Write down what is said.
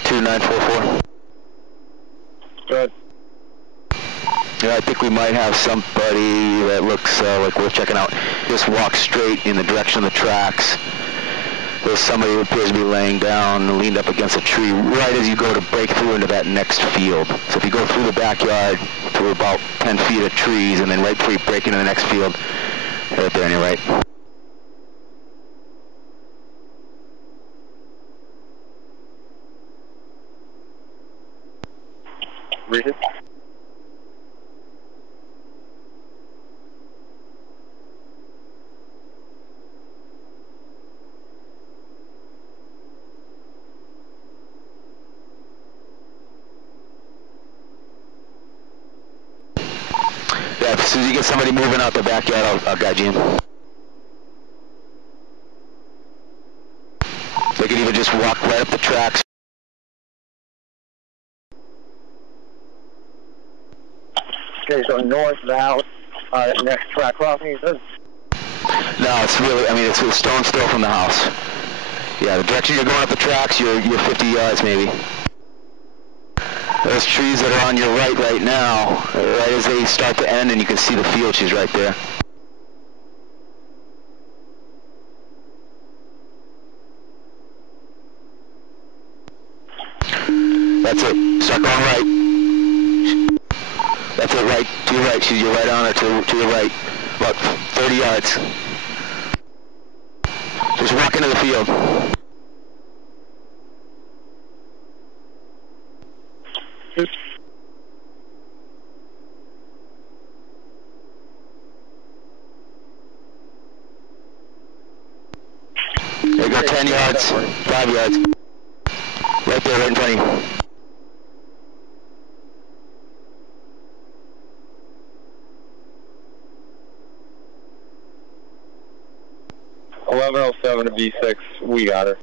Charlie 2944. Good. Yeah, I think we might have somebody that looks like worth checking out. Just walk straight in the direction of the tracks. There's somebody who appears to be laying down, leaned up against a tree, right as you go to break through into that next field. So if you go through the backyard through about 10 feet of trees, and then right before you break into the next field, right there on your right. Read it. Yeah, as soon as you get somebody moving out the backyard, I'll guide you in. They could even just walk right up the tracks. Okay, so north-south, next track crossing, you said? No, it's really, I mean, it's a stone's throw from the house. Yeah, the direction you're going up the tracks, you're 50 yards maybe. Those trees that are on your right now, right as they start to end, and you can see the field, she's right there. That's it. Start going right. That's it, right. To your right. She's your right on her, to your right. About 30 yards. Just walk into the field. There you go, 10 yards, 5 yards. Right there, right in front of you. .1107 to B6, we got her.